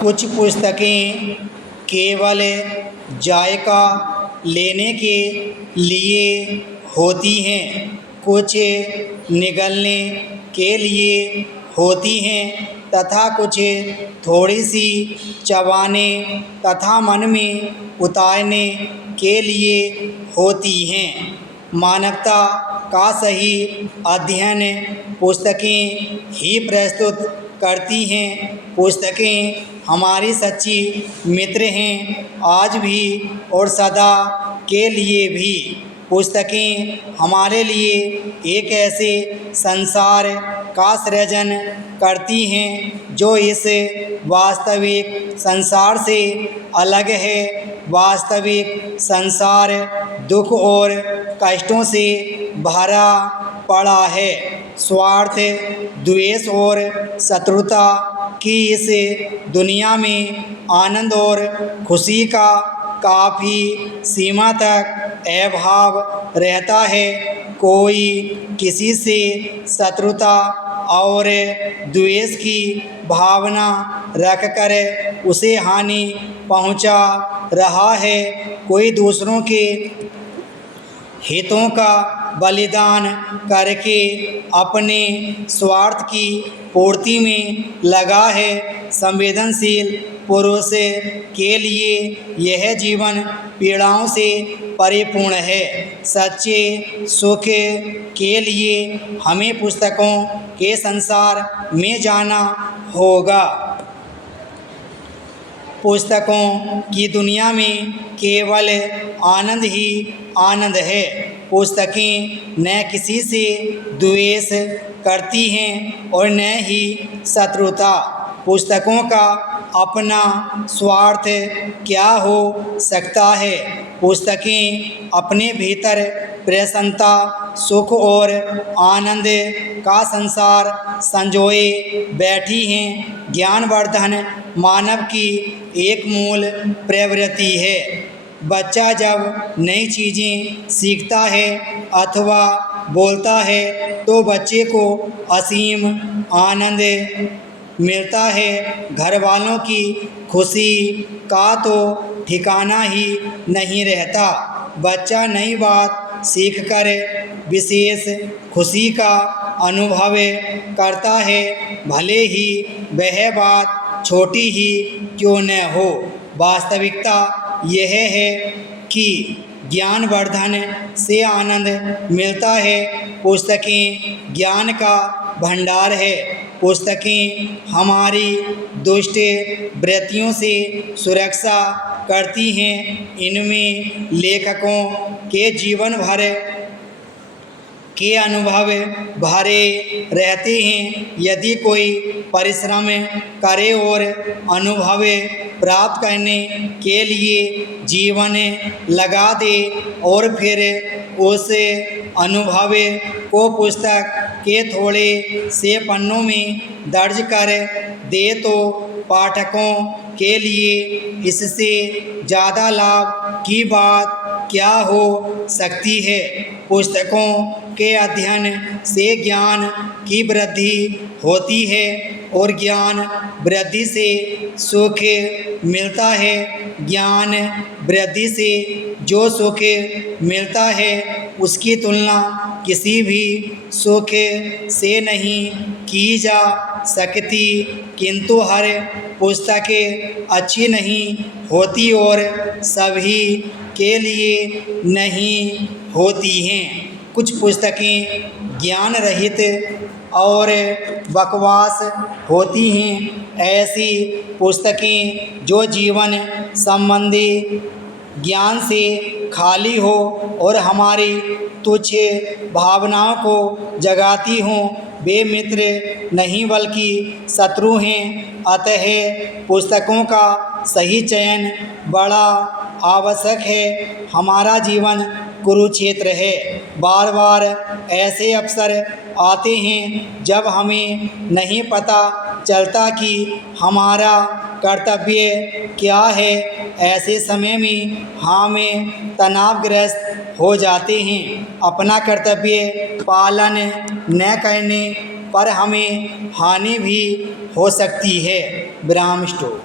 कुछ पुस्तकें केवल जायका लेने के लिए होती हैं, कुछ निगलने के लिए होती हैं तथा कुछ थोड़ी सी चबाने तथा मन में उतारने के लिए होती हैं। मानवता का सही अध्ययन पुस्तकें ही प्रस्तुत करती हैं। पुस्तकें हमारी सच्ची मित्र हैं, आज भी और सदा के लिए भी। पुस्तकें हमारे लिए एक ऐसे संसार का सृजन करती हैं जो इस वास्तविक संसार से अलग है। वास्तविक संसार दुख और कष्टों से भरा पड़ा है। स्वार्थ, द्वेष और शत्रुता की इस दुनिया में आनंद और खुशी का काफ़ी सीमा तक अभाव रहता है। कोई किसी से शत्रुता और द्वेष की भावना रखकर उसे हानि पहुंचा रहा है। कोई दूसरों के हितों का बलिदान करके अपने स्वार्थ की पूर्ति में लगा है। संवेदनशील पुरुष के लिए यह जीवन पीड़ाओं से परिपूर्ण है। सच्चे सुख के लिए हमें पुस्तकों के संसार में जाना होगा। पुस्तकों की दुनिया में केवल आनंद ही आनंद है। पुस्तकें न किसी से द्वेष करती हैं और न ही शत्रुता। पुस्तकों का अपना स्वार्थ क्या हो सकता है। पुस्तकें अपने भीतर प्रसन्नता, सुख और आनंद का संसार संजोए बैठी हैं। ज्ञानवर्धन मानव की एक मूल प्रवृत्ति है। बच्चा जब नई चीज़ें सीखता है अथवा बोलता है तो बच्चे को असीम आनंद मिलता है। घर वालों की खुशी का तो ठिकाना ही नहीं रहता। बच्चा नई बात सीखकर विशेष खुशी का अनुभव करता है, भले ही वह बात छोटी ही क्यों न हो। वास्तविकता यह है कि ज्ञानवर्धन से आनंद मिलता है। पुस्तकें ज्ञान का भंडार है। पुस्तकें हमारी दुष्ट वृत्तियों से सुरक्षा करती हैं। इनमें लेखकों के जीवन भर के अनुभव भरे रहते हैं। यदि कोई परिश्रम करे और अनुभव प्राप्त करने के लिए जीवन लगा दे और फिर उस अनुभव को पुस्तक के थोड़े से पन्नों में दर्ज कर दे तो पाठकों के लिए इससे ज़्यादा लाभ की बात क्या हो सकती है। पुस्तकों के अध्ययन से ज्ञान की वृद्धि होती है और ज्ञान वृद्धि से सुख मिलता है। ज्ञान वृद्धि से जो सुख मिलता है उसकी तुलना किसी भी सुख से नहीं की जा सकती। किंतु हर पुस्तक अच्छी नहीं होती और सभी के लिए नहीं होती हैं। कुछ पुस्तकें ज्ञान रहित और बकवास होती हैं। ऐसी पुस्तकें जो जीवन संबंधी ज्ञान से खाली हो और हमारी तुच्छ भावनाओं को जगाती हों, वे मित्र नहीं बल्कि शत्रु हैं। अतः पुस्तकों का सही चयन बड़ा आवश्यक है। हमारा जीवन कुरुक्षेत्र है। बार बार ऐसे अवसर आते हैं जब हमें नहीं पता चलता कि हमारा कर्तव्य क्या है। ऐसे समय में हम तनावग्रस्त हो जाते हैं। अपना कर्तव्य पालन न करने पर हमें हानि भी हो सकती है। ब्राह्मण स्टोर।